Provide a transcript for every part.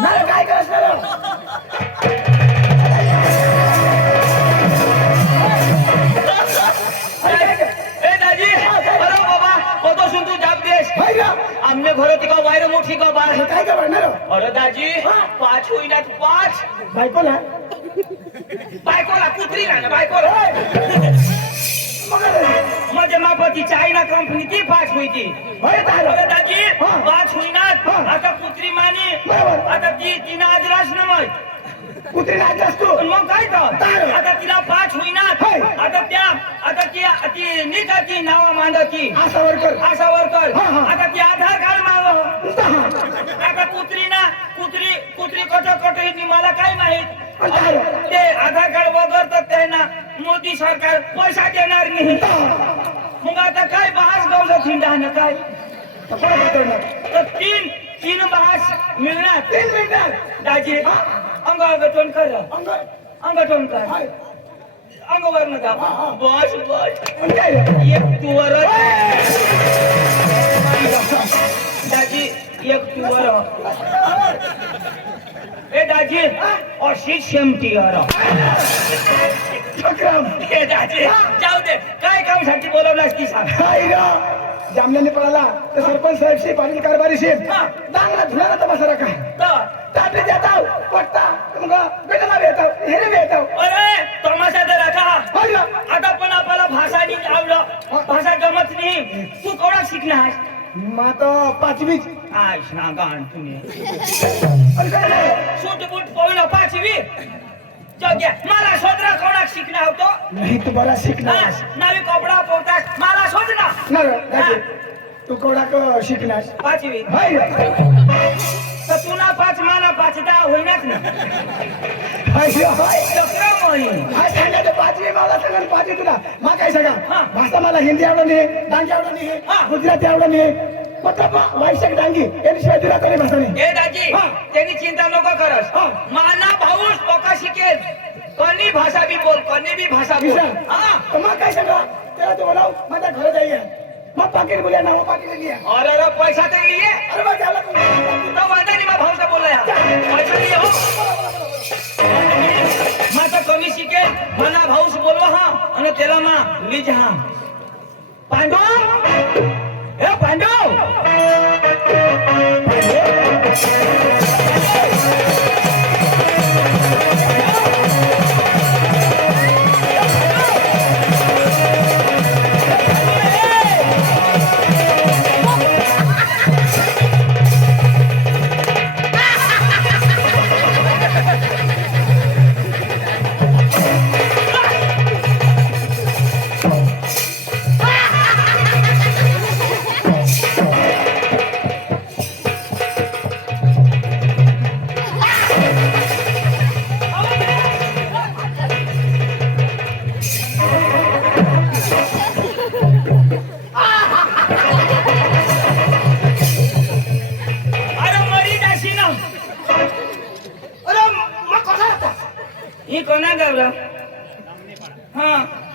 नाही काय करणार ए दाजी अरे बाबा कतो सुन तू जाप देश आमने घरो तिका वायर मोठी का बार काय करणार अरे दाजी पाच होईना पाच बायकोला बायकोला कुत्री ना बायकोला म्हणजे मापती चायना कंपनी ती पाच होईती अरे दाजी पाच होईना आता कुत्री माने आता ती तिना आज रास नमय कुत्री नाच असतो मग काय तर आता तिला पाच होईना आता ती निघाती नाव मांडती आशा वर्कर आता ती आधार कार्ड मागव आता कुत्री कट ही मला काय माहित ते आधार कार्ड वगैरे तर त्यांना मोदी सरकार पैसा देणार नाही मग आता काय बहास गावचं थिंडानं काय तर तीन बहास मिळणार 3 मिनिटात दाजी अंगागटून कर अंगठून कर अंगवर नका बस एक तुवर दाजी एक तुवर ए दाजी अशी शेमटी हे दाजी जाऊ दे काय काम साठी बोलवलास ती सांग जामल्याने पळाला तर सरपंच साहेबशी पाटील कारभारीशी चांगला धुणारा तमाशा काय ताटे देता पटता मग बेटाला येतो हेरे येतो अरे तमाशा तर राखा आता पण आपल्याला भाषा नाही आवडलं भाषा जमत नाही तू कोणा शिकणार मग तो 5वी आश ना गाण तुम्ही सूट बूट पोळीला 5वी जग्या मला शोधरा कोणा शिकणार होतो नाही तू मला शिकणार नवी कपडा पोवता मला शोधना तू कोणाक शिकणार 5वी तर तुला 5 मला 5 10 होईनाच ना सांगा 5वी मला सांगा 5वी तुला मग काय सांगा भाषा मला हिंदी आवडत नाही डांगी आवडत नाही गुजराती आवडत नाही वैशाख डांगी याशिवाय तुला तरी भाषा नाही हे दाजी त्यांनी चिंता नको करस माना भाऊस लोका शिकेल कोणी भाषा भी बोल कोणी भी भाषा बोल मग काय सांगा त्याला तू बोलाव माझ्या घर जाईया मग पाकिट बोलिया ना पाकिट लिया अरे पैसा तर लिए अरे मग झाला तो वादा नहीं मैं भाव से बोल रहा पैसा लिए हो मैं तो कमी शिके मना भाव से बोलवा हां અને તેલા માં લીજ हां पांडू ए पांडू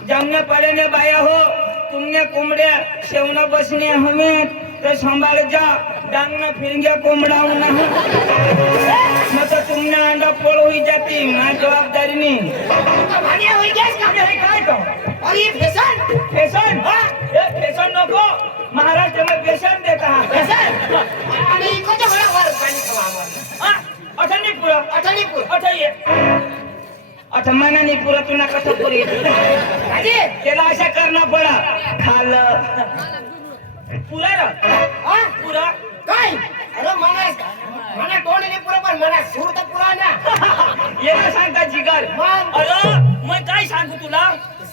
जामने पड़े ने बाया हो तुमने कुमड़े सेवना बसने हमें तो संभाल जा डांग न फिर गया कुमड़ा ना मतलब तुमने अंडा पोल हुई जाती मैं जवाबदारी नहीं हुई काय तो और ये फैशन ये फैशन नको महाराष्ट्र में फैशन देता है फैशन आणि कोणत्या घरावर पाणी खवा अठनीपुर अठये अच्छा मना नहीं पूरा तू ना कथा पूरी अरे तेरा ऐसा करना पड़ा खाल पूरा पूरा काय अरे मना तोंड नाही पुरा पण मना सूर तर पुरा ना ये ना सांगता जिगर अरे मैं काय सांगू तुला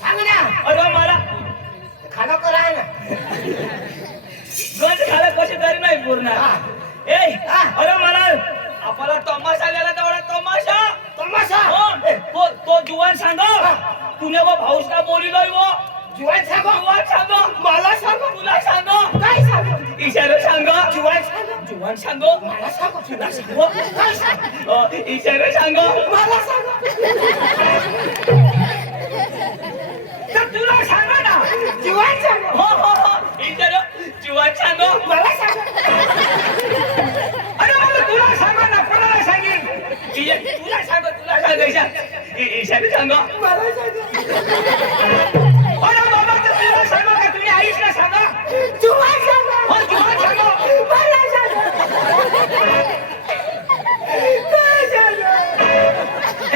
सांग ना अरे मला खाना करा ना गंज खाला कसे तरी नाही पूर्ण ए अरे मला आपला तमाशा आलेला तेवढा तमाशा तो जुवान सांगो तुने वो भाऊस का बोली लो वो जुवान सांगो मला सांगो तुला सांगो काय सांगो इशारा सांगो जुवान सांगो मला सांगो तुला सांगो काय सांगो इशारा सांगो मला सांगो तर तुला सांगो ना जुवान सांगो हो इशारा जुवान सांगो मला सांगो अरे मला तुला सांगो ना कोणाला सांग कशा ईशाने सांगा मला सांगा अरे बाबा तर तुला सांगा का तुम्ही आईशला सांगा जुवान सांगा हो जुवान सांगा मला सांगा काय सांगा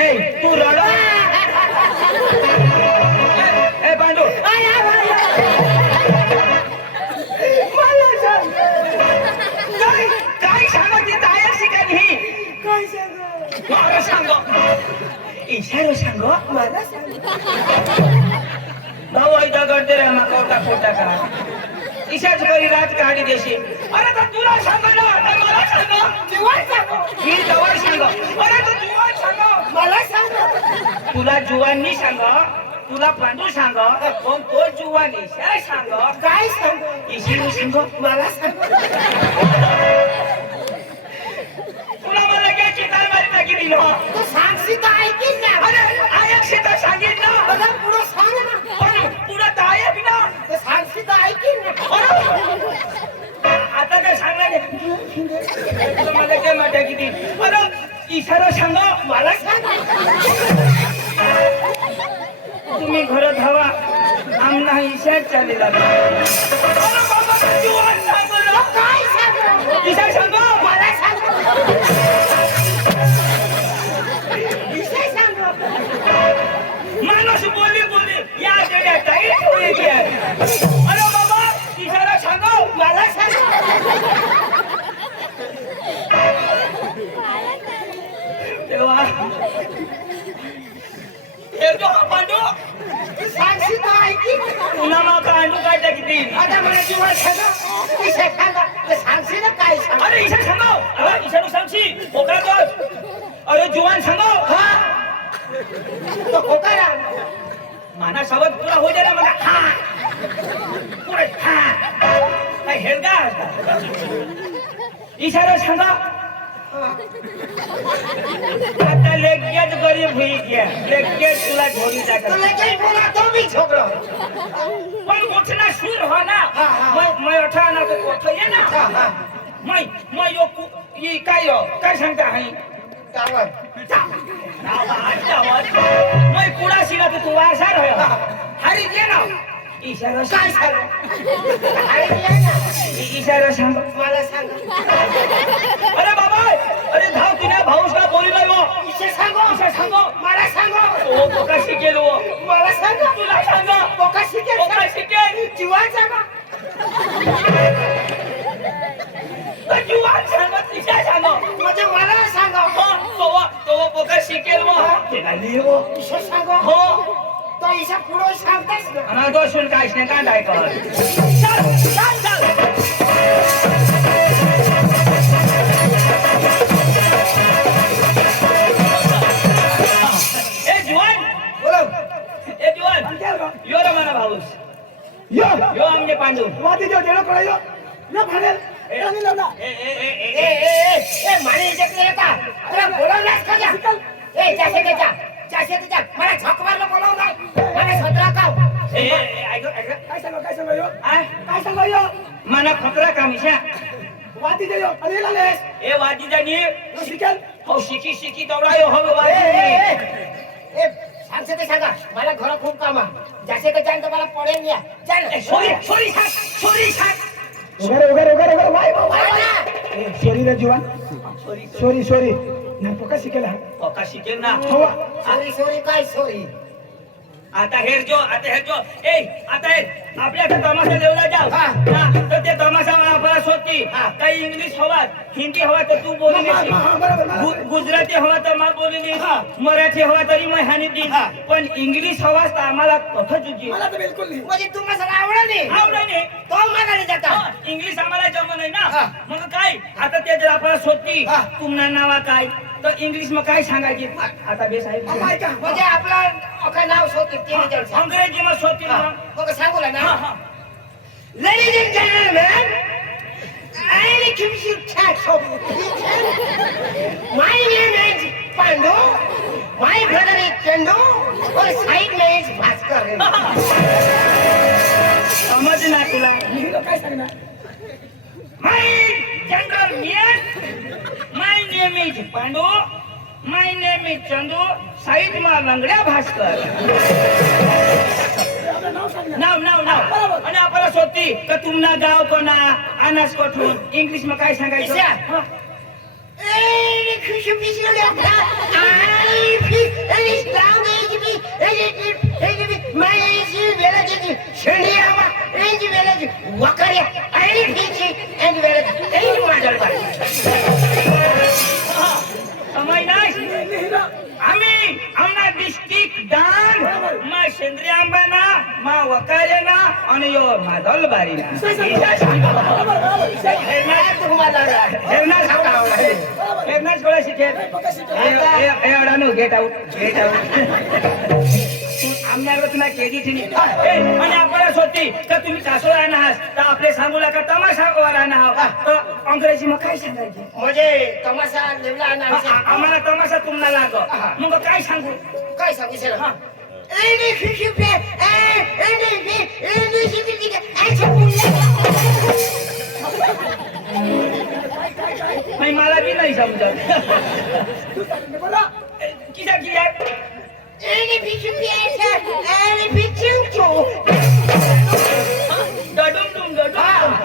ए तू रड ए पांडू आया मला सांगा काय काय सांगा ती तयार शिकायली काय सांगा मला सांगा ईशारो सांगा मला सांगा भाऊ ऐका करते रे मग कोटा कोटा का ईशाच करी रात काढी देशी अरे तर तुला सांगा ना तर मला सांगा जुवान सांगा मी जवळ सांगा अरे तर जुवान सांगा मला सांगा तुला जुवानी सांगा तुला पांडू सांगा पण तो जुवान ईशा सांगा काय सांगा ईशाने सांगा मला सांगा तुला मला काय चिताल मारी टाकी दिलो तू सांगशी तर ऐकीन ना अरे आयक सीता सांगितलं मला पुढं सांग ना पण पुढं तर ऐक ना तू सांगशी तर ऐकीन ना अरे, आता काय सांगणार आहे? तुला मला काय माहिती किती अरे इशारा सांगा मला सांगा तुम्ही घरात हवा आमना इशार चालेला अरे बाबा जुवान सांगो ना काय सांगा इशार सांगा मला सांगा विषय सांगा माणूस बोली बोली या जगात टाईट होईल की अरे बाबा इशारा सांगा मला सांगा तेव्हा एक पांडू सांगशी तर ऐकीन ना पुन्हा मग पांडू काय टाकतील आता मला जीवन सांगा विषय सांगा ते सांगशी ना काय सांगा अरे ईशा सांगो अरे ईशानु सांगशी ओका तो अरे जुवान सांगो हा तो होकारा माना शब्द पूरा हो जाए ना मग हा पुरे हा काय हेलगा इशारा सांगा आता लेक्याच गरीब हुई क्या लेक्याच तुला झोली तो टाका लेकिन बोला तो भी छोकरो पण उठना सुर हो ना हा, हा. मैं उठा ना तो उठ ये ना हा हा मैं यो ये काय सांगता है गावात मैं पुढा शिला तर तू वारसार होय हरी जे ना इशारा काय सांगा ऐकलं ना इशारा सांग मला सांगा अरे बाबा अरे धाव तुझ्या भाऊसला बोली नाही वो विषय सांगो इशा सांगो मला सांगो ओ बोका शिकेल वो मला सांगा तुला सांग बोका शिकेल बोका शिकेल जीवन सांगा तर जुवान सांगत इशा सांग म्हणजे मला सांगा तो बोका शिकेल वो त्याला लिहो विषय सांगो हो तो इशा पुढे सांगतास ना आम्हाला तो सुन काहीच नाही काय नाही कर चल चल चल ए जुवान बोलो ए जुवान यो रे मना भाऊस यो यो आमने पांडू वादी जो जेलो कडे यो यो फानेल रंगी लावला ए ए ए ए ए माने इज्जत नाही का अरे बोलावलास का जा ए जासे त्याच्या मला झक मारलं बोलावलाय मला सदरा का ए ऐक काय सांगा यो आय काय सांगा यो मना खतरा कामिशा वादी जो यो अरे लालेस ए वादी जानी यो शिकेल हो शिकी तेवढा यो हो वादी ए सांगते ते सांगा मला घर खूप काम आहे जासे का जाण तर मला पडेल या जाण सोरी छाक उगार वाय सोरी रे जीवन सोरी ना तो का शिकेल हा ओका शिकेल ना हो सोरी काय सोरी आता हेर जो ए आता हे आपल्या तमाशा देवला जाऊ हा. तर ते तमाशा मला आपल्याला शोधती काही इंग्लिश हवा हिंदी हवा तर तू बोली नाही बरोबर गुजराती हवा तर मला बोली नाही हा. मराठी हवा तरी मी हानी देईन हा. पण इंग्लिश हवा तर आम्हाला कथा चुकी मला तर बिलकुल नाही म्हणजे तुम्हाला सगळं आवडलं नाही आवडणे तो मागायला जाता इंग्लिश आम्हाला जम नाही हा. ना मग काय आता ते जर आपल्याला शोधती हा. तुमना नावा काय तर इंग्लिश मग काय सांगायची आता बेस आहे ऐका म्हणजे आपला अख्खा नाव शोधते ते विचारचं अंग्रेजी मग शोधती ना मग सांगू हा ना हा Ladies and gentlemen, I give you tax of My name is Pandu. My brother is Chandu. Or side name is Bhaskar. समज ना तुला मी काय सांगणार My general man, my name is Pandu. My name is Chandu side मा लंगड्या भास्कर आपलं नाव सांग ना. नाव बरोबर. आणि आपल्याला सोबती का तुमना गाव कोणा अनास कोठून इंग्लिश मा काय सांगायचं इशा. हा. समय नाही आम्ही आमना डिस्ट्रिक्ट डान मा शेंद्री आंबाना मा वकारेना आणि यो माधल बारीना फेरनाच गोळा शिकेल एवढा नो गेट आउट आमच्याकडे तुला केजीची नाही आणि आपल्याला सोडती का तुम्ही कासो राहणार आहात तर आपले सांगू नका तमाशा राहणार आहात तर अंग्रेजी मग काय सांगायचे म्हणजे तमाशा नेमला आम्हाला तमाशा तुम्हाला लाग मग काय सांगू काय सांगू सर हा. नाही मला बी नाही समजत किती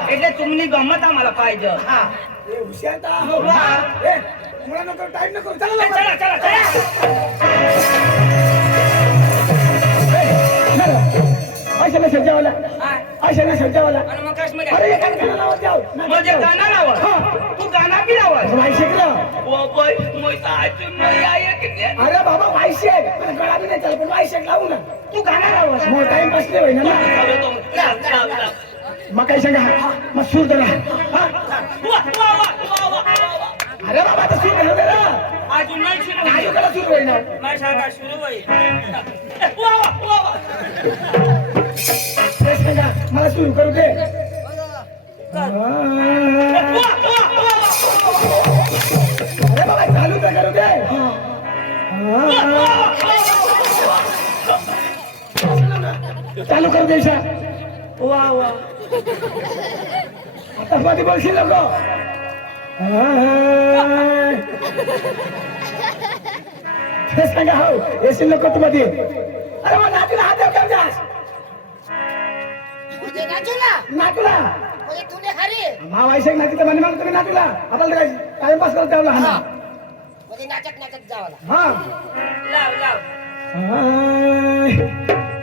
એટલે तुमनी गमत आम्हाला पाहिजे ए, हुशार ता. हा. ए, मुळा नको टाईम नको चला लवकर. चला चला चला पैसे नसेल जेवायला पैसे नसेल जेवायला आणि मग काश्मीर अरे एका गाणं लावत जाऊ म्हणजे गाणं लावत तू गाणं बी लावत वाई शिकलं ओ बाई मोठा अजून नाही आहे की नाही? अरे बाबा वाई शेक पण गळा बी नाही चालत पण वाई शेक लावू ना तू गाणं लावत मग टाइम पास नाही होईना ना लाव, लाव, लाव. मग काय सांगा मग सूर दरा वा, वा, वा, वा, वा, वा. अरे बाबा आता सूर धरू दे ना अजून नाही सुरू आयु करा सूर होईना माझ्या सांगा सुरू होईल वा, वा, वा, वा. ते सांगा मला सूर करू दे वा, वा, वा, वा. अरे बाबा चालू तर करू दे चालू करू दे ईशा. वा वा आता मध्ये बोलशील नको ते सांगा हो येशील नको तू मध्ये अरे मग नातूला हात देऊ केम जास नातूला मा वायशेक नाती तर म्हणे मग तुम्ही नातूला आपल्याला काय टाइमपास करत ठेवला हा नाचत जावा हा लाव लाव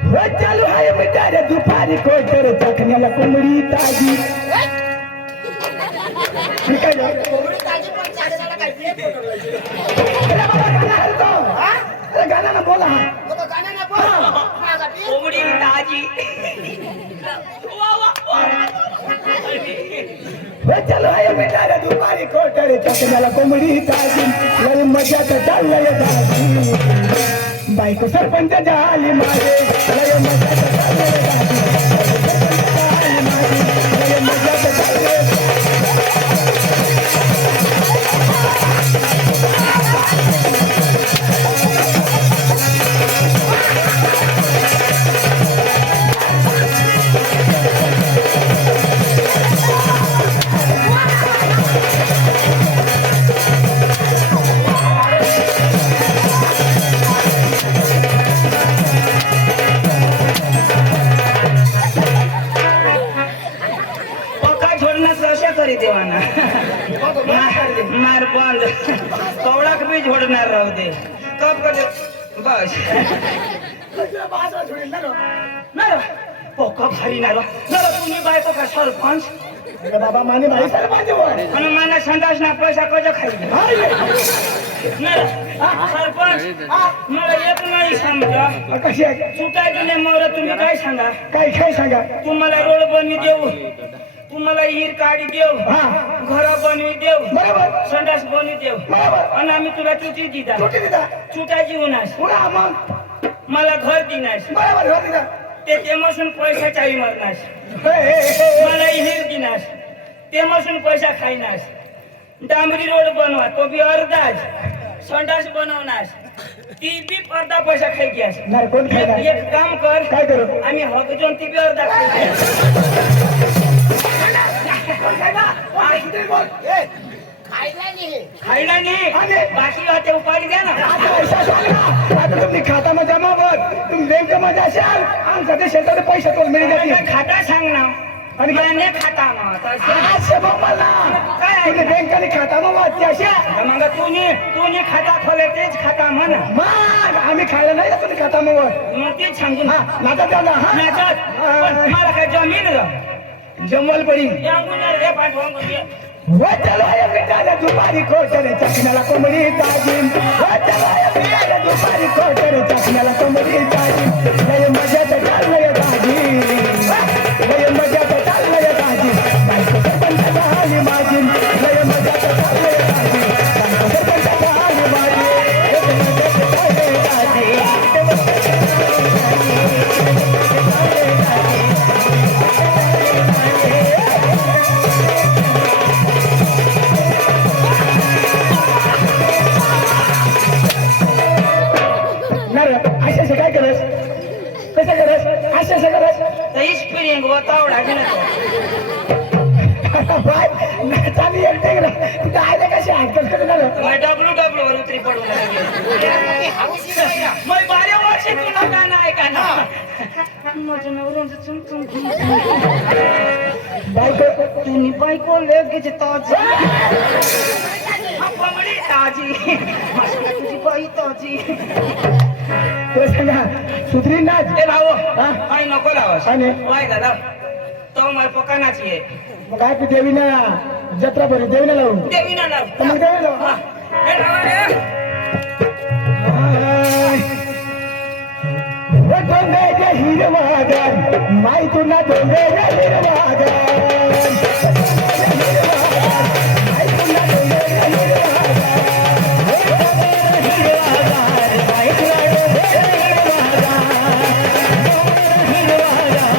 हो चालू आहे बेटा रे दुपारी कोटर चखण्याला कोंबडी ताजी ठीक आहे ना? कोंबडी ताजी पण चालण्याला काय अरे बाबा गाणं आहे तो हा? अरे गाणं ना बोला हा लोक गाणं ना बोल माझा पी कोंबडी ताजी वा वा वा हो चालू आहे बेटा रे दुपारी कोटर चखण्याला कोंबडी ताजी लय मजात चाललंय दाजी बायको सरपंच झाली माझे लय मजात चाललंय दाजी झाली माझी लय मजात चाललंय पक्का छोडण्यास रशा करी देवाना मार बंद कवडाक बी झोडणार राहू दे कप कर बस तुला बाजूला सोडील ना रो. नाही पक्का भारी नाही तुम्ही बायको का सरपंच अरे बाबा माने भाई सरपंच बोल आणि मला संडास ना पैसा कजा खाई हाय सरपंच मला एक नाही समजा कशी आहे सुटायचं नाही मोर तुम्ही काय सांगा काय काय सांगा तुम्हाला रोड बनवी देऊ तुम्हाला हिर काढी देऊ हा घर बनवी देऊ बरोबर संडास बनवी देऊ बरोबर आणि आम्ही तुला चुटी दिदा छोटी दिदा चुटायची होणार पुन्हा मग मला घर दिनास बरोबर हो दिदा ते तेमासून पैसा चाळी मारनास हे. मला हिर दिनास तेमासून पैसा खाईनास डांबरी रोड बनवा तो बी अर्धाच संडास बनवनास ती बी अर्धा पैसा खाई घ्यास नाही कोण खायला एक काम कर काय करू आम्ही हकजोन ती बी अर्धा खाई कोण खायला? कोण किती बोल ए, काय खायला नाही आणि? बाकी होते उपाडी द्या ना आता ऐसा सांगा आता तुम्ही खात्यामध्ये जमा वर तुम्ही बँकेमध्ये असाल आणि सध्या शेताचे पैसे तो मिळत मला काय खाता सांग ना आणि मला नाही खाता मग तसं. तुम्ही बँकेने खाता मग ते अशा मग तू खाता खोले तेच खाता म्हणा मग आम्ही खायला नाही का तुम्ही खाता मग मग तेच सांगून हा माझा दादा हा नाचत पण मला काय जमीन जमल पडी हे पाठवून दे. वचलाय मिठाला दुपारी कोटर चकण्याला कोंबडी ताजीम वचलाय मिठाला दुपारी कोटर चकण्याला कोंबडी ताजीम लय मजाच चाललंय दाजी लय मजाच चाललंय दाजी बायको सरपंच झाली माझी लय मजाच चाललंय दाजी बायको सरपंच झाली माझी लय मजाच चाललंय दाजी अशा काय करस कसं करस अशा करस स्प्रिंग वतावडा बाय नाचाली एकटे गेला तिथं आले कसे हातकस कसं झालं डब्ल्यू वर उतरी पडू लागली मग 12 वर्ष तुला गाणं ऐका ना माझ्या नवऱ्याचं चुमचुम बायको तुम्ही बायको लगेच ताजी कोंबडी ताजी तुझी बाई ताजी तो सांगा सुधरी नाच ए भाऊ हा? काही नको लावस आणि? वाय दादा तो मला पकानाची आहे मग काय तू देवी ना जत्रा भरी देवी ना लावून देवी ना लाव तर मग देवी लाव हा. ए भावा रे. डोंगराच्या हिरवागार माई तुला डोंगराच्या हिरवागार माई तुला डोंगराच्या हिरवागार माई तुला डोंगराच्या हिरवागार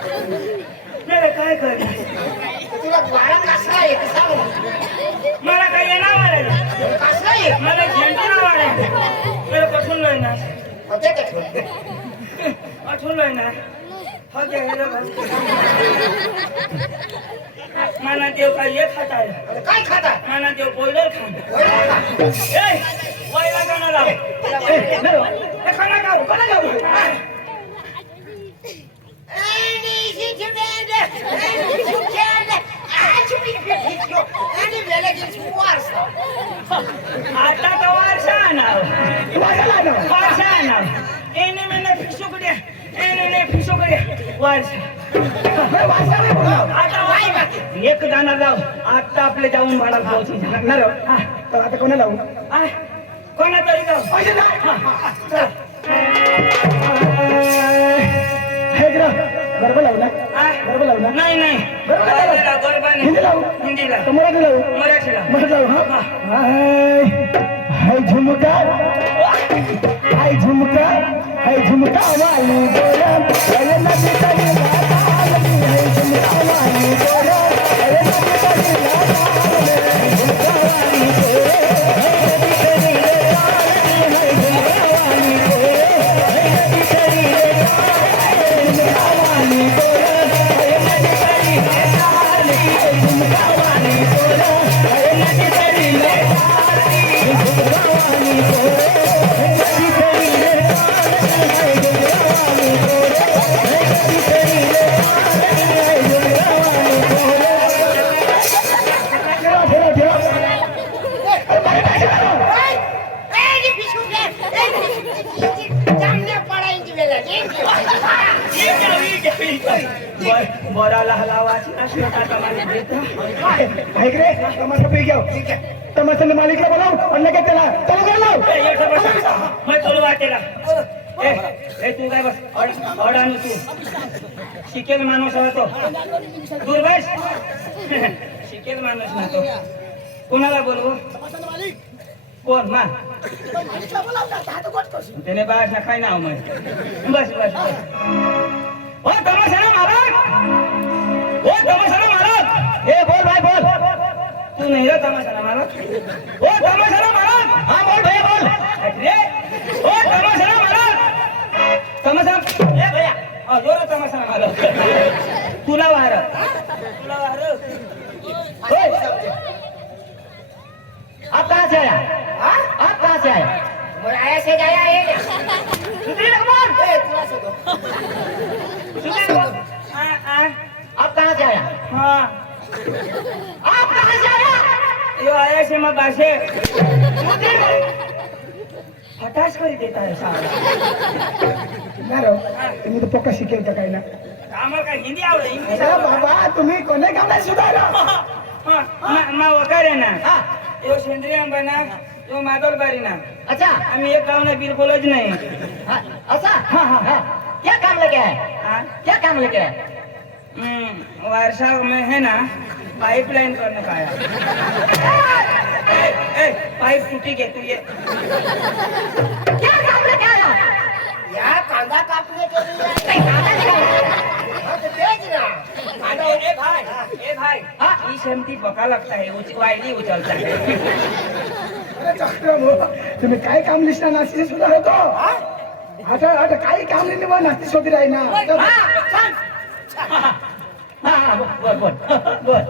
मेरे काय कर तुला बाळा कसला आहे ते सांग ना. मला काय येणार वाढायला कसला आहे मला झेंडा वाढायला मेरे कठून नाही ना होते का ठेव? आठवण नाही ना हा घ्या हे बघ. माना देव काय हे खाता आहे अरे काय खाता माना देव बॉयलर खाता ए वायला गाणं लाव ए खाना खाऊ आता तो वारसा आणाव वारसा आणाव एने मेने फिसुकडे एने फिसुकडे वारसा आता वाय एक गाणं लाव आता आपले जाऊन मला पोहोचून तर आता कोणा लावू कोणा तरी जाऊ हे गरबा लावू ना गरबा लावू ना नाही नाही गरबा नाही हिंदी लावू हिंदीला मराठी लावू मराठीला मराठी लावू हा हाय झुमका हाय झुमका वाली बोला अरे नदी तरी हाय झुमका वाली बोला अरे नदी तरी हाय झुमका वाली बोला बराला हलावाची ऐक रे तमाशा पे घ्या तमाशाने मालिकला बोलाव अन्न काय त्याला मैं तुला वाटेला ए तू काय बस अडान तू शिकेल माणूस होतो दूर बस शिकेल माणूस ना तो कोणाला बोलवू कोण मा त्याने बाळा काय नाव मग बस बस बस ओ तमाशाला महाराज ओ तमाशाला महाराज ए बोल भाई बोल तू नाही रे तमाशाला महाराज ओ तमाशाला महाराज हा बोल भैया बोल अरे ओ तमाशाला महाराज तमाशा ए भैया जोर तमाशाला महाराज तुला वार आप कहाँ से आया आप कहाँ से आया आया से गया है आप कहाँ से आया हाँ आप कहाँ से आया यो आया से मग भाषे हटाश करी देता है साला नाही राव, तुम्ही तर पक्का शिकेल का काही ना आम्हाला काय हिंदी आवडे इंग्लिश अरे बाबा तुम्ही कोणे काम नाही सुधारा मा वकारे ना यो सेंद्रिय बना यो मादल बारी ना अच्छा आम्ही एक गाव ना बिलकुलच नाही अच्छा हाँ हाँ हाँ क्या काम लेके आए हाँ? क्या काम लेके आए वर्षा में है ना पाइपलाइन करने का आया पाइप टूटी गई तू ये क्या काम लेके आया यार कांदा काटने के लिए ए भाई ई शेमटी बका लगता है वायली उचलता है अरे चक्रम हो तुम्ही काय काम लिस्टा नास्ती सुधारतो आता आता काही काम नाही बा नास्ती शोधी राही ना हाँ बोल बोल बोल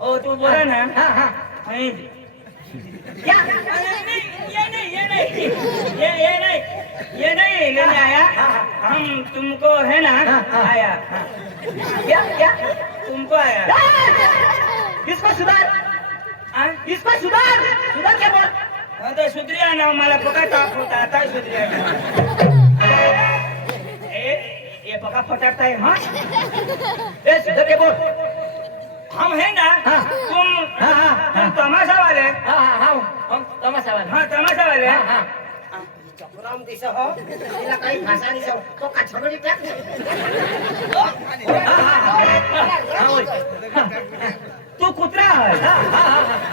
ओ तू बोला ना हाँ हाँ नहीं क्या ये नहीं लेने आया हम तुमको है ना आया क्या क्या तुमको आया इसको सुधार हाँ? इसको सुधार सुधार क्या बोल हाँ तो सुधरिया ना मला पका ताप होता आता सुधरिया ना ये पका फटाकता है हाँ ए सुधार क्या बोल हम है ना हाँ। तुम तमाशा वाले हाँ हाँ हाँ हम तमाशा वाले हाँ तमाशा वाले हाँ हाँ चपुराम दिसो हो तिला काही भाषा दिसो तो का छगडी टाक तू कुत्रा है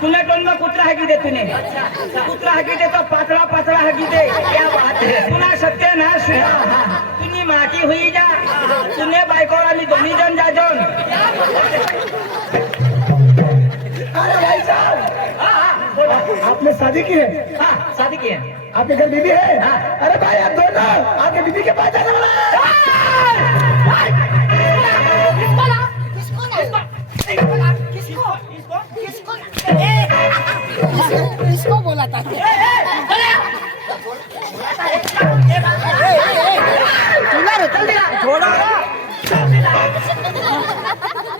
तूने टोन में कुत्रा है की दे तूने कुत्रा है की दे तो पातला पातला है की दे क्या बात है तुला सत्य ना सुना तुनी माटी हुई जा तूने बायको आम्ही दोन्ही जण जा जोन अरे भाई साहब आपने शादी की है हाँ शादी की है आपके घर बीबी है हाँ। अरे भाई आप दो ना आपके बीबी के पास जाने वाला किसको बोला था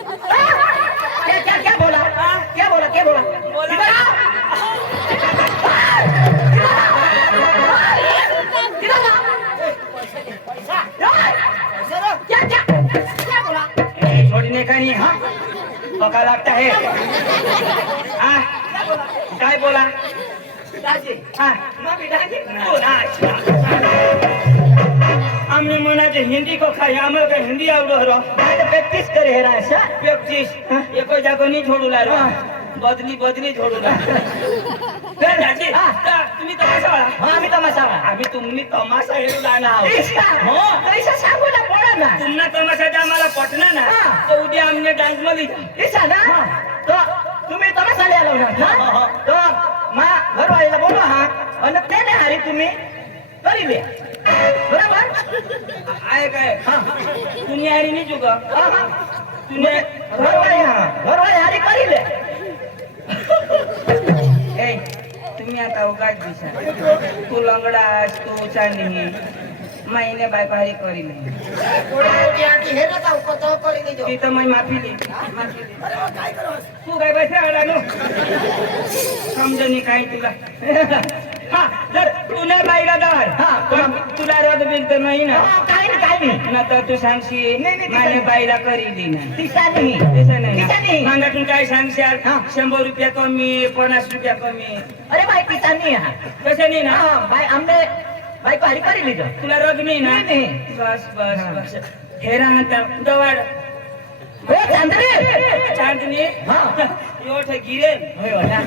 क्या क्या क्या बोला क्या बोला क्या बोला क्या क्या क्या बोला छोड़ने का नहीं हाँ पका लगता है हाँ काय बोला हाँ आम्ही म्हणाचे हिंदी को खाई आम्हाला काय हिंदी आवडो प्रॅक्टिस करे हे राशा प्रॅक्टिस एको जागो नाही झोडू लागलो बदली बदली झोडू लागलो तुम्ही तमाशा वाला आम्ही तमाशा आम्ही तुम्ही तमाशा हेरू लागणार हो पैसा सांगू ना पडा ना तुमना तमाशाचा आम्हाला पटना ना हा. तर उद्या आमने डान्स मध्ये जा दिसा ना तो तुम्ही तमाशाला आलो ना तो मा घरवालीला बोलवा हा आणि त्याने हारी तुम्ही करी दे बरोबर आहे काय तुम्ही हारी नाही चुका तुम्ही घरवाली हारी करी दे ए तुम्ही आता उगाच दिसा तू लंगडास तू चांदी माईने बायको हारी करी नाही ती तर मी माफी दे तू काय बसला नो समजणी काय तुला हा जर तुला बाईला दार पण तुला रद बिल तर नाही ना काही नाही ना तर तू सांगशील माझ्या बाईला करी दे ना दिसा नाही तसं नाही दिसा ना. नाही मागातून काय सांगशाल हा. 100 रुपया कमी 50 रुपया कमी अरे भाई पिता नहीं है कसं नाही ना हाँ भाई हमने बायको हरी करी लिहिजो तुला रग नाही ना नाही. बस बस बस हेरा हाता दवाड हो चांदणी चांदणी हा. योठ गिरेल होय हो ना.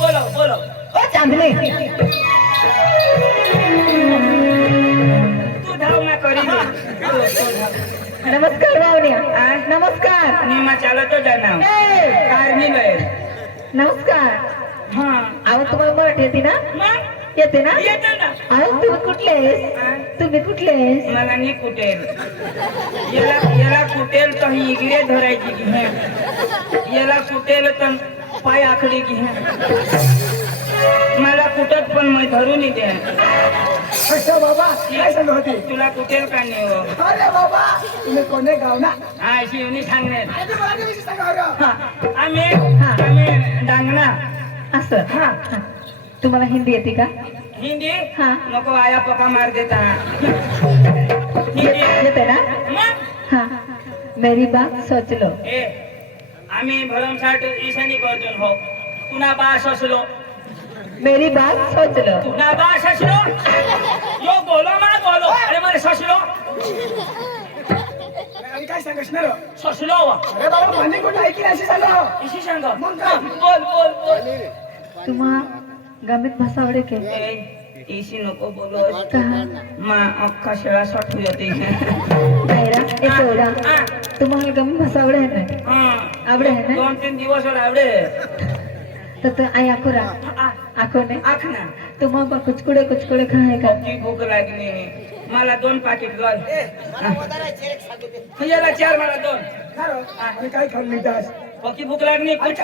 बोलो बोलो हो चांदणी तू धाव ना करी नमस्कार भावनिया नमस्कार निमा चालतो जाना कारणी गए नमस्कार हा अहो तुम्हाला मराठी येते ना मग येते ना येतं ना अहो तुम्ही कुठले तुम्ही कुठले मला नाही कुटेल याला कुटेल तर ही इकडे धरायची की हे याला कुटेल तर पाय आखडी की हे मला कुटत पण मग धरून दे अच्छा बाबा काय सांगत होती तुला कुटेल का नाही हो अरे बाबा तुम्ही कोणे गाव ना हा अशी येऊन सांगणार आधी मला काही विषय सांगा अगं. आम्ही डांगणा असं हा तुम्हाला हिंदी येते का हिंदी हा. नको आया पका मार देता हिंदी येते ना मग हाँ मेरी बात सोच लो ए आम्ही भरमसाठ ईशानी करतो हो पुन्हा बास असलो मेरी बात सोच लो पुन्हा बास असलो यो बोलो मा बोलो अरे मारे ससलो आणि काय सांगणार ससलो अरे बाबा पाणी कुठं ऐकली अशी सांगा इशी सांग मग काय? बोल बोल बोल तुम्हा गमित भाषा आवडे के ए इशी नको बोलो कहा मा अख्खा शेळा सठू येते नाहीरा एक एवढा हा. तुम्हाला गमित भाषा आवडे है ना हा आवडे है ना 2-3 दिवस आवडे तर आई आको रा आको ने आख ना तुम्हाला कुचकुडे खाए का ती भूक लागली मला 2 पाकिट गल याला 4 मला 2 खरं? मी काय खाल्लं नाही त्यास पकी भूक लागली कुछ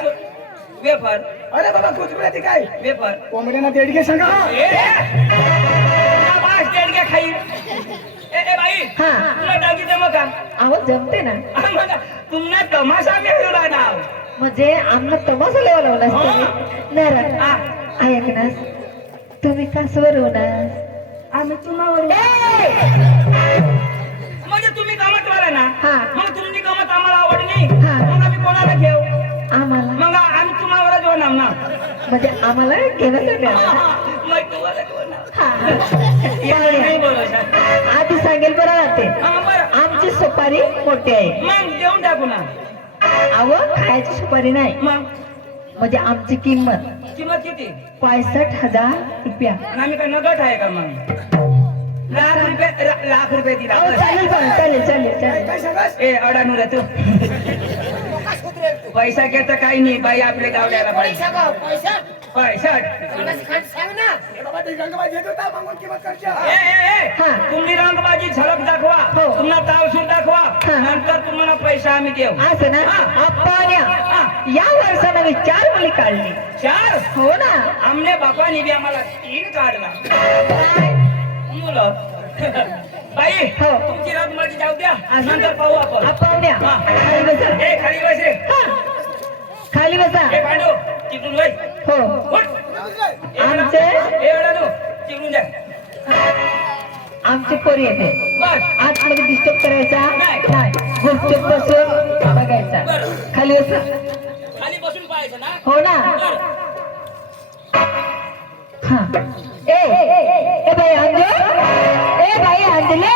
वेफर अरे बाबा कुचकुड्या ती काय वेफर कोंबड्यांना देडगे सांगा ए बास देड के खाई ए बाई हा. तुला डागी जमा का आवाज जमते ना आम्हाला तुमना तमाशा मिळवला ना म्हणजे आमना तमाशा लेवल होणार तुम्ही नारा ऐकनास तुम्ही कासवर होणार आम्ही तुम्हावर म्हणजे तुम्ही गमत वाला ना हा. मग तुमची गमत आम्हाला आवडली हा. मग आम्ही कोणाला घेऊ आम्हाला मग आम्ही तुम्हावरच होणार ना म्हणजे आम्हाला घेण्यासाठी आला. मग तुम्हाला होणार हा. नाही पाहुण्या, बोलायचं आधी सांगेल बरं राहते हा बरं आमची सुपारी मोठी आहे मग देऊन टाकू ना अव खायची सुपारी नाही मग म्हणजे आमची किंमत किंमत किती 65,000 रुपया आणि आम्ही काय नगट आहे का मग लाख रुपये दिला अहो, चालेल पण, चालेल काय सांगास ए अडाणू रे तू पैसा घेत काही नाही बाई आपल्या गावल्याला पाहिजे पैसा ए बाबा ते गंगबाई देत होता मागून किंमत करच्या हा. तुम्ही रंगबाजी झलक दाखवा हो. तुम्हाला तावसून दाखवा हा. नंतर तुम्हाला पैसा आम्ही देऊ असं ना पाहुण्या या वर्षानं मी 4 मुली काढली 4 हो ना आमने बापाने बी आम्हाला 3 काढला मुलं बाई हो. तुमची रंगबाजी जाऊ द्या नंतर पाहू आपण पाहुण्या हा. खाली बसा ए खाली बस रे खाली बसा ए पांडू तिकडून वय हो उठ. आमचे ए अडाणू तिकडून जा आमची पोरी येते बस आतमध्ये डिस्टर्ब करायचा नाही. नाही गुपचूप बसून बघायचा बरं. खाली बसा खाली बसून पाहायचं ना हो ना बरं. हा ए बाई अंजू ए बाई अंजले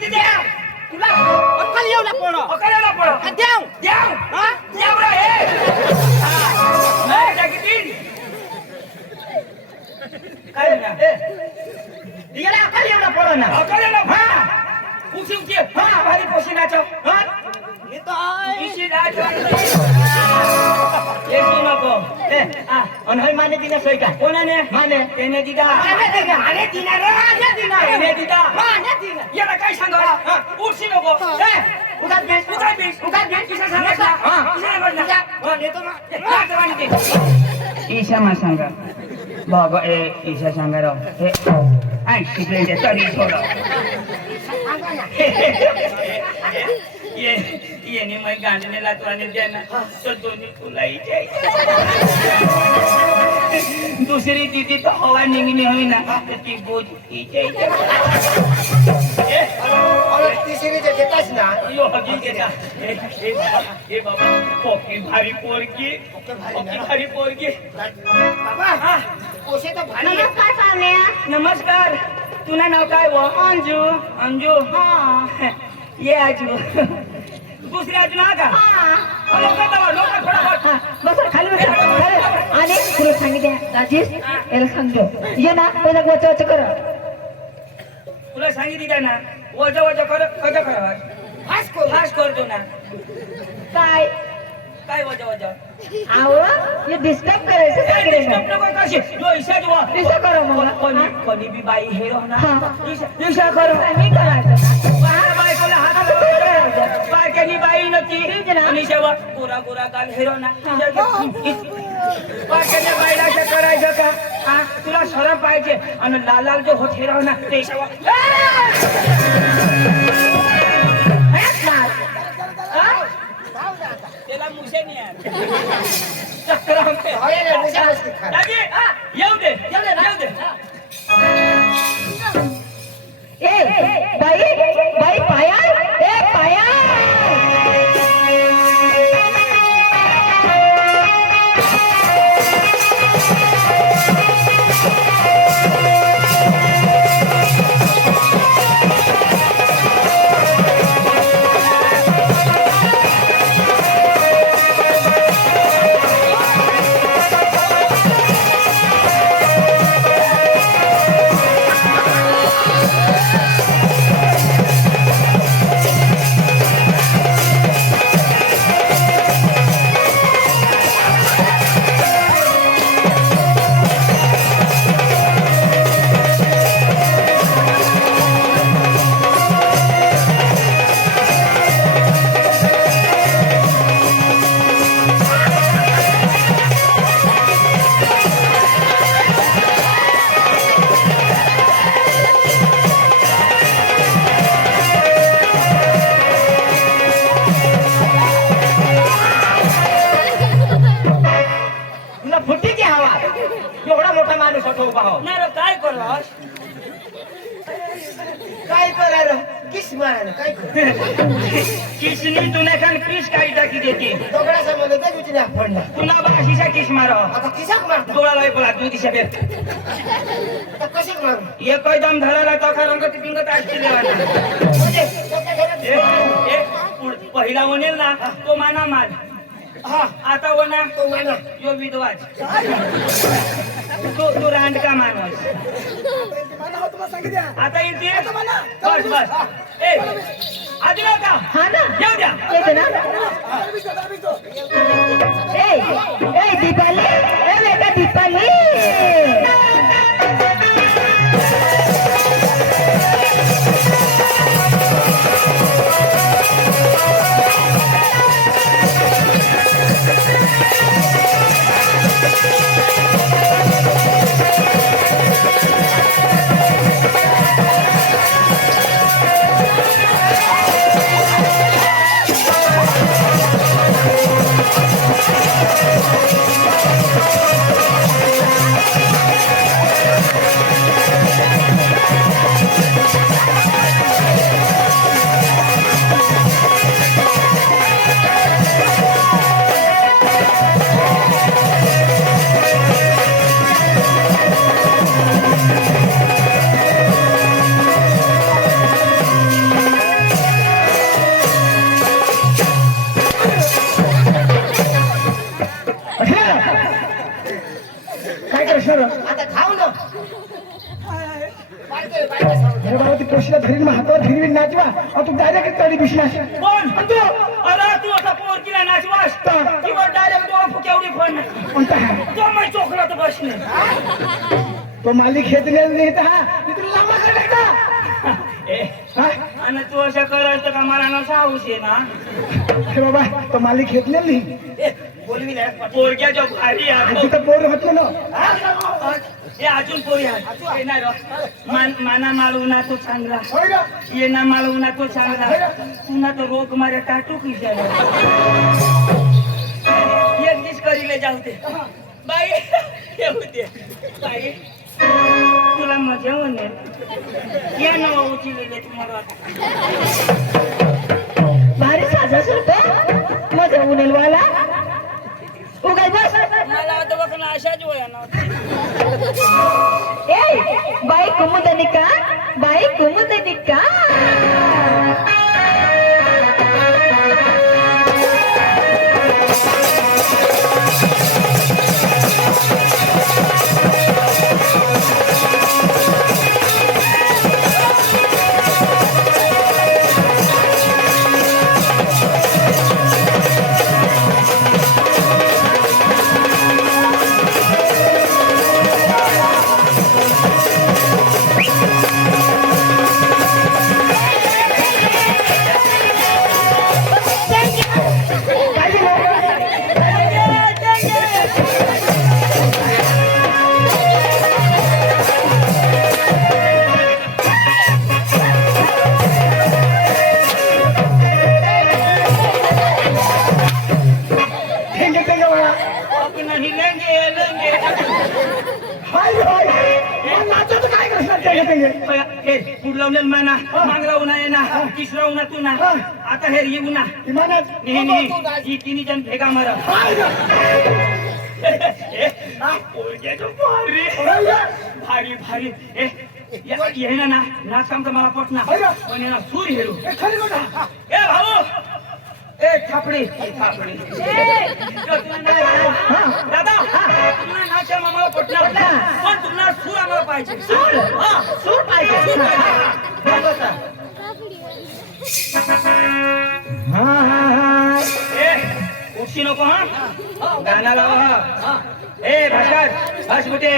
किती द्या तुला अक्कल येऊ ना कोण अकराला पडो देव द्याव हा द्याव रे हे नाही त्या किती काय ना याला अक्कल येऊ ना कोण ना अकराला हा उशी उशी हा भारी पोशी नाचो हा येतो इशी नाचो येशी नको अनहय माने दिना सोय का कोणाने माने त्याने दिदा अरे दिना रे अरे दिना त्याने दिदा माने दिना याला काय सांगा उशी नको उगाच बेस उगाच बेस उगाच बेस किसा सांगितला हा किसा सांगितला हा येतो ना ईशा मा सांगा बाबा ए ईशा सांगा राव हे आई शिकले ते तरी थोडं ये ने मैं गांडने ला तुला द्या ना तो दोन्ही तुलाही दुसरी दीदी तो हवा निघणे होईना तर ती बोज तिसरीचे घेतास ना यो हगी गेला ए बाबा पोकी भारी पोरगी पोकी भारी पोरगी बाबा हा पोसे तर भारी आहे. नमस्कार पाहुण्या. नमस्कार तुला नाव काय व अंजू अंजू हा ये आजू दुसरी आजू ना का लोक फटाफट बस खाली बस आणि तुला सांगितलं राजेश याला सांगतो ये ना पहिला वच कर तुला सांगितली काय ना वज वज कर कजा कर फास्ट करतो ना काय काय वज वज आव ये डिस्टर्ब करायचं सांगितलं ईशा करो मग कोणी बी बाई हे ना हा. ईशा करो मी करायचं बाहेर बायकोला हात बायकानी बाई नक्की आणि शेवा गोरा गोरा गाल हेरो ना बायकाने बाईला असं करायचं का हा तुला शरम पाहिजे आणि लाल लाल जो होत हेरो ना ते शेवा त्याला मुशे नाही येऊ दे येऊ दे ए बाई बाई पाया ए पाया तुला फुटीची हवा एवढा मोठा माणूस होतो उभा हो नाही रे, काय करलास काय करा किस मारा काय किसनी तुने खान किस काही टाकी देते दगडा समोर काय तुझी ना पडला पुन्हा बाशीचा किस मारो आता किसाक मारता डोळा लाई पडा तू दिशा दे आता कशी मारू एक दम धराला तो का रंग पिंगत असते पहिला म्हणेल ना तो माना मान हा आता वना तो माना यो विधवाच तो रांडका माणूस आता येते बस बस ए आधी नव्हता हा ना येऊ द्या येतो ना ए ए दीपाली ए बेटा दीपाली तू डायरेक्ट कडी बिशनाश कोण तू अरे तू असा पोरकीला नाचवास किंवा डायरेक्ट तू केवढी फोन कोणता आहे तो मी चोखला तर बसणे तो मालिक खेचले नाही तर हा मी तुला लांबा करणार का हा आणि तू असं करायचं का मला ना साहूस आहे ना अरे बाबा तो मालिक खेचले नाही बोलवी नाही पोरक्याच्या भारी आहे तिथं पोर होत ना हे अजून पोरी आहे येणार माना मालवना तो चांगला होय ना येना मालवना तो चांगला पुन्हा तो रोग मारे टाटू खिशाला एक दिस करीले जाऊ दे बाई येऊ दे बाई तुला मजा होणे या नवा उचलले तुम्हाला भारी साजा सुरतो मजा उनेल वाला उगाय बस मला वाटतं बघ ना अशाच वया ना ए बाई कुमुदनिका बाई कुमुदनिका पुढला माना मागला उन्हा येणार तिसरा उन्हा तू ना आता हे येऊ ना ही तिन्ही जण भेगा मारा भारी भारी ये ना नाच काम तर मला पटना पण ना सूर हेरू ए भाऊ ए थापडी थापडी दादा तुम्हाला नाच आम्हाला पटना पण तुम्हाला सूर आम्हाला पाहिजे सूर पाहिजे उठशी नको हा गाणं लावा हा ए भास्कर बस कुठे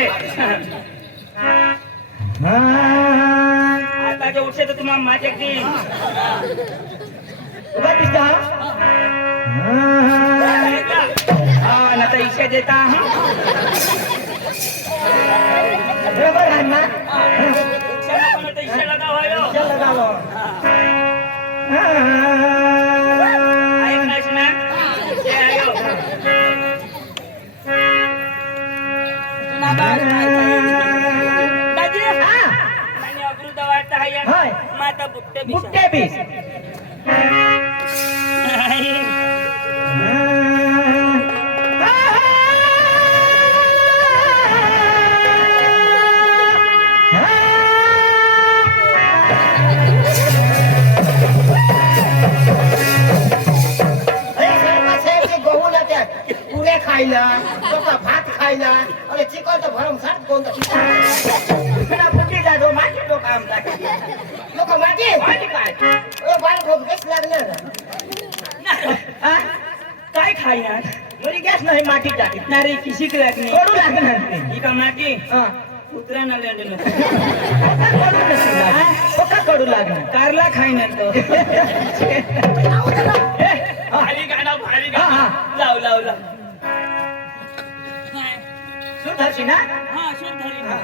आता जे उठसे तर तुम्हाला माझ्या उभा दिसता हा ना तर इच्छा देता बरोबर आहे ना इच्छा लगावा ऐकायच ना अमृत वाटत आहे माता बुट्टे बुट्टे बीस पुऱ्या खायला भात खायला अरे चिकन तर भरमसाठ कोणता बुट्टी जातो माती लोक आमचा लोक माती काय बाल खूप गॅस लागणार काय खायना घरी गॅस नाही माती टाकी नारे किशीक लागणे कडू लागणार ही का माटी हा कुत्रा ना लेंडलो कडू लागणार कारला खायना तो भारी गाणं भारी गाणं लाव लाव लाव सुधारशी ना हा शोध धरी ना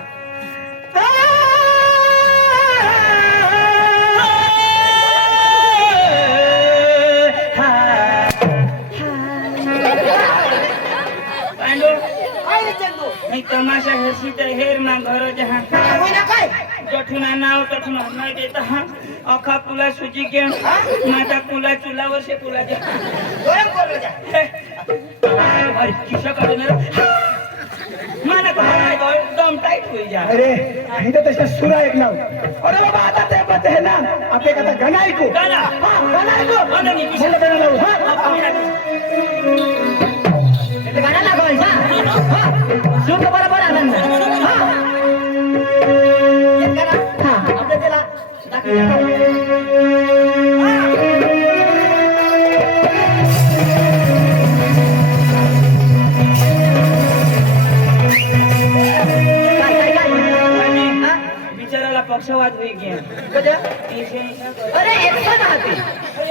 पांडू नहीं तमाशा हसी तो हेर ना घर जहाँ जठुना नाव तठुना नहीं देता हाँ अखा कुला सूजी के माता कुला चूल्हा वर से कुला जा अरे किसा कर देना माना तो एकदम टाइट हो जा अरे आणि तर तशा सुरा एक लाव अरे बाबा आता ते पत है ना आपले कथा गाणं ऐकू गाणं? गाणं ऐकू गाणं नाही, किशा? मला गाणं लावू गाणं लागायचा सुख बरोबर आनंद आपलं त्याला दाखव सवाद होई गया कदा इसे अरे एक्शन आते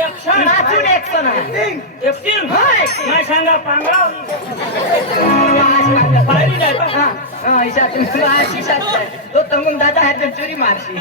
एक्शन नाचून एक्शन आहे एक्टिंग होय. मैं सांगा पांगळा पाहिली नाही का? हा हा ईशात ईशात तो तंगून दादा आहे तर चोरी मारशी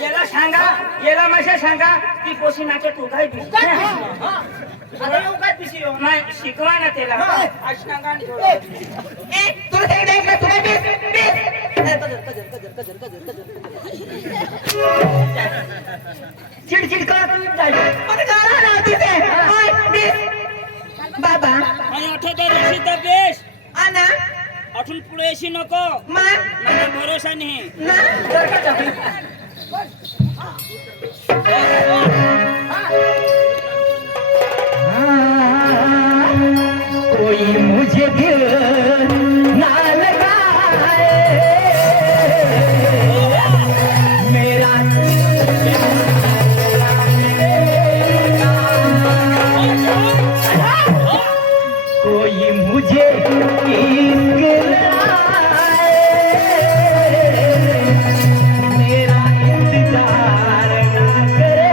याला सांगा याला माशा सांगा ती पोशी नाचे तू काय आता येऊ काय पिशी हो नाही शिकवा ना त्याला हा. अष्टांग आणि तुला ते देख ना तुला चिडचिड करत बाबा आणि अठ्ठ्याहत्तर वर्षी तब्येस आना अठून पुढे येशी नको मा मला भरोसा नाही ना कोई मुझे दिल ना लगाए मेरा कोई मुझे इश्क लाए मेरा इंतजार ना करे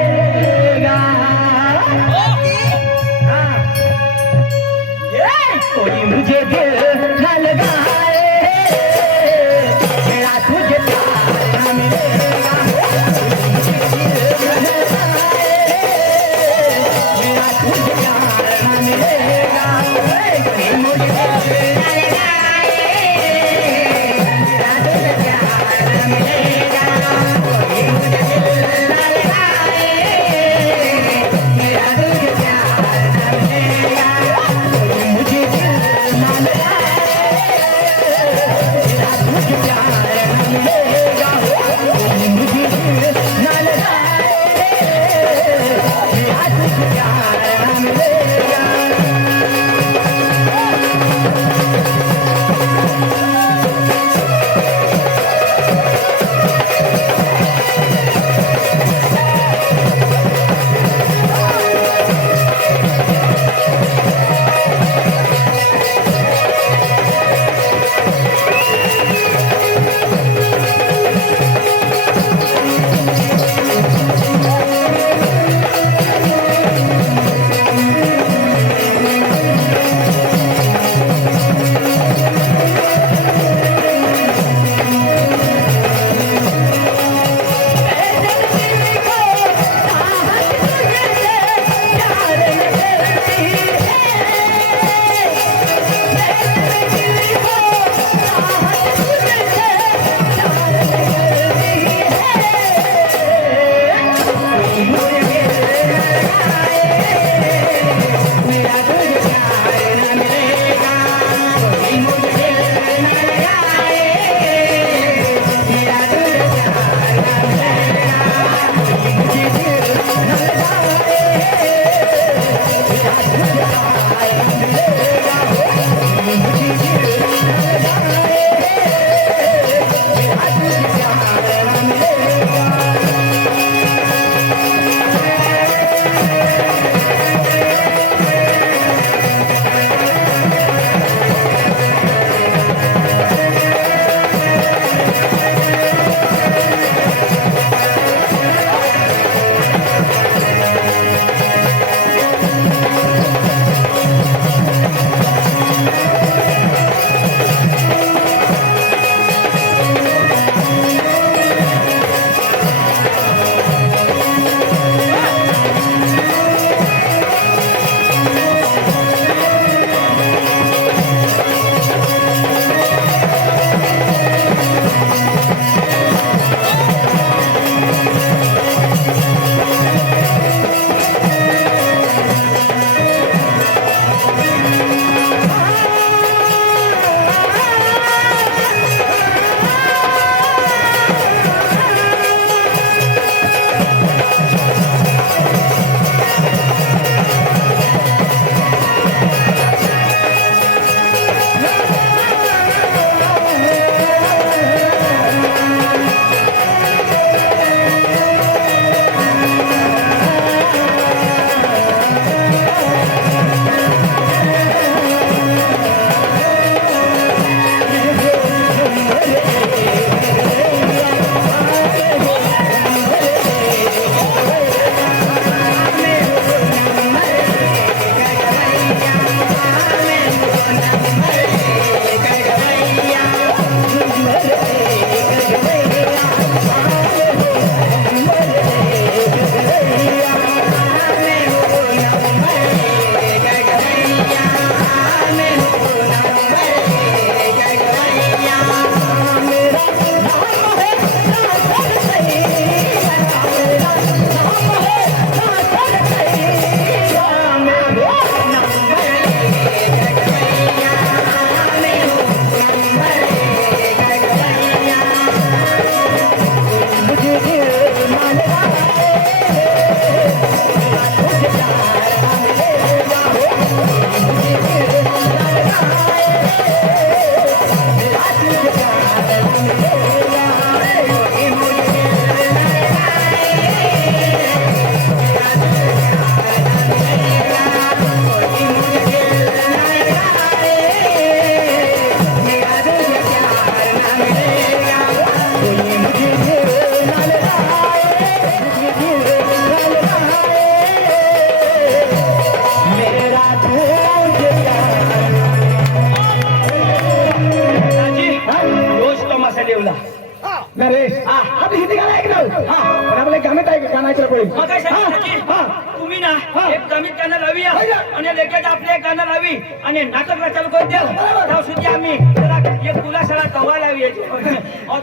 छत्रपती मग काय हा, सांगितलं हा. तुम्ही ना हा. एक गमीत गाणं लावूया हाय ना. आणि लगेच आपले एक गाणं लावी आणि नाटक चालू करून द्या त्या सुद्धी आम्ही जरा एक गुलासाला तवा लावी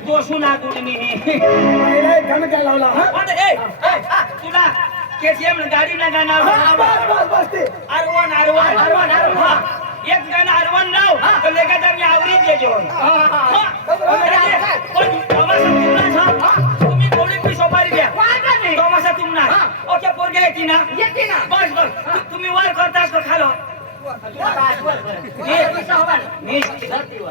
तो सुना तुम्ही पाहिलं, गाणं काय लावला हा? तुला केसीएम गाडी ना गाणं बस बस बस ते आरवन आरवन आरवन आरवन एक गाणं आरवन लाव तर लगेच आम्ही आवरीत येतो तुम्ही थोडी पी सोपारी द्या तमाशा तुमना ओके पोरगे येते ना बस बस तुम्ही वर करतास का खालो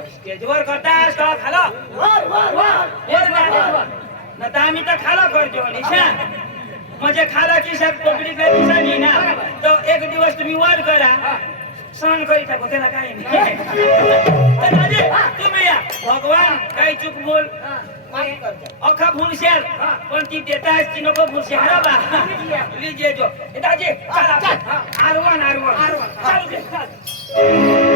स्टेजवर करतास का खालो वर वर वर ना तर आम्ही तर खालो करतो निशा म्हणजे खाला की साहेब पब्लिकला दिसानी ना तो एक दिवस तुम्ही वर करा सहन करीत टाको त्याला काही नाही तर राजे, तुम्ही या भगवान काही चूक बोल अख्खा भूनशेर पण ती देता ती नको भूनशेर बा लीजिए जो दाजे चला आरवन आरवन चालू दे चाल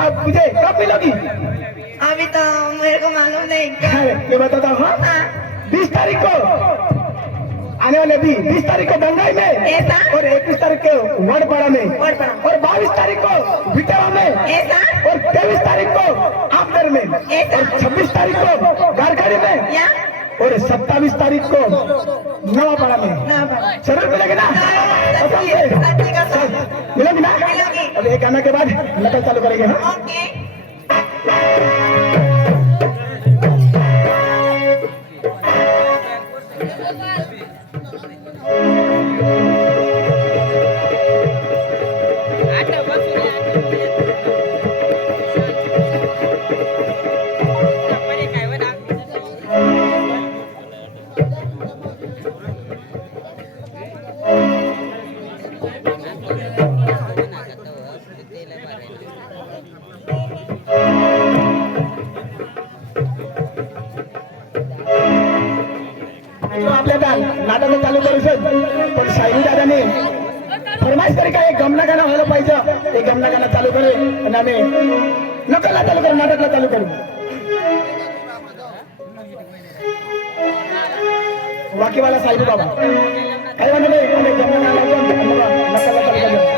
अब तुझे कब मिलोगी? अभी तो मेरे को मालूम नहीं। ये बताता हूँ। हाँ, 20 तारीख को आने वाले भी 20 तारीख को दंगाई में ऐसा? और 21 तारीख को वड़पाड़ा में वड़पाड़ा। और 22 तारीख को बिटेवा में ऐसा? और 23 तारीख को आमदर में ऐसा? और 26 तारीख को गारखाड़ी में या और 27 तारीख को नवापाड़ा में ना बड़ा। जरूर मिलेगी ना? सच्ची कसम। मिलेगी ना? मिलेगी। अब एक गाना के बाद नकल चालू करेंगे हाँ? ओके। तो आपल्याला नाटक चालू करू शकतो पण शाहिरी दादाने फरमाईश करी का एक गमना गाणं व्हायला पाहिजे एक गमना गाणं चालू करू आणि आम्ही नकलला चालू करू नाटकला चालू करू वाकीवाला साहेब बाबा काही म्हणले नाही आम्ही गमना गाणं लावतो आणि मग नकलला चालू करू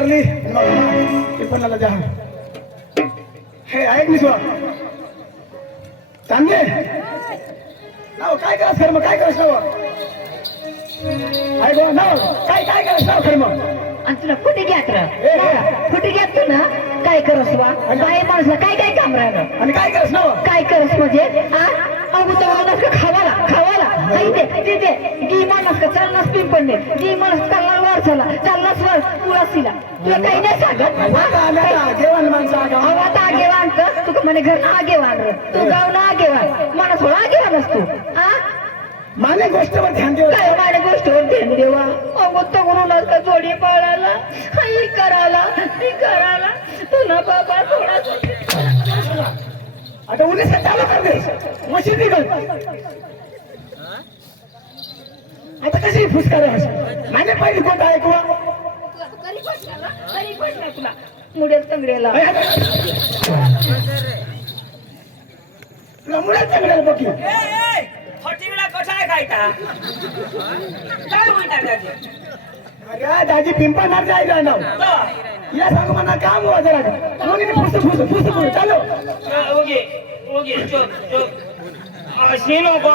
कारली पिंपळाला जा हे ऐक मी सुद्धा चांगले नाव काय करायचं खरं मग काय करायचं ऐक नाव काय काय करायचं खरं मग आणि तुला कुठे घ्यात कुठे घ्यात तू ना काय करस बा बाई माणसं काय काय काम राहिलं आणि काय करायचं नाव काय करस म्हणजे माणूस का खावाला तिथे गी माणूस का चालनास पिंपळणे गी माणूस चालणार वार चालनास वार तुळसीला तुला काही नाही सांगत जेवण माणसं आता आगेवान कर तू म्हणे घर ना आगेवान रे तू गाव ना आगेवान माणूस थोडा आगेवान असतो माने गोष्टीवर ध्यान देऊ काय माझ्या गोष्टीवर ध्यान देवा गुरुला का जोडी पाळायला ही करायला तुला बाबा थोडा आता उन्हीस चालू कर दे मशीन निघल आता कशी फुसकार माने पहिली कोण ऐकू तुला मुडेल तंगड्याला तुला मुलाच चांगल्याला बघी फटीला कसा आहे खायचा काय म्हणतात त्याचे? अरे दाजी पिंपळनाथ जायला नाव तो, या सांगू म्हणा काम हुआ जरा मुलीने फुस चालू ओके चल अशी नको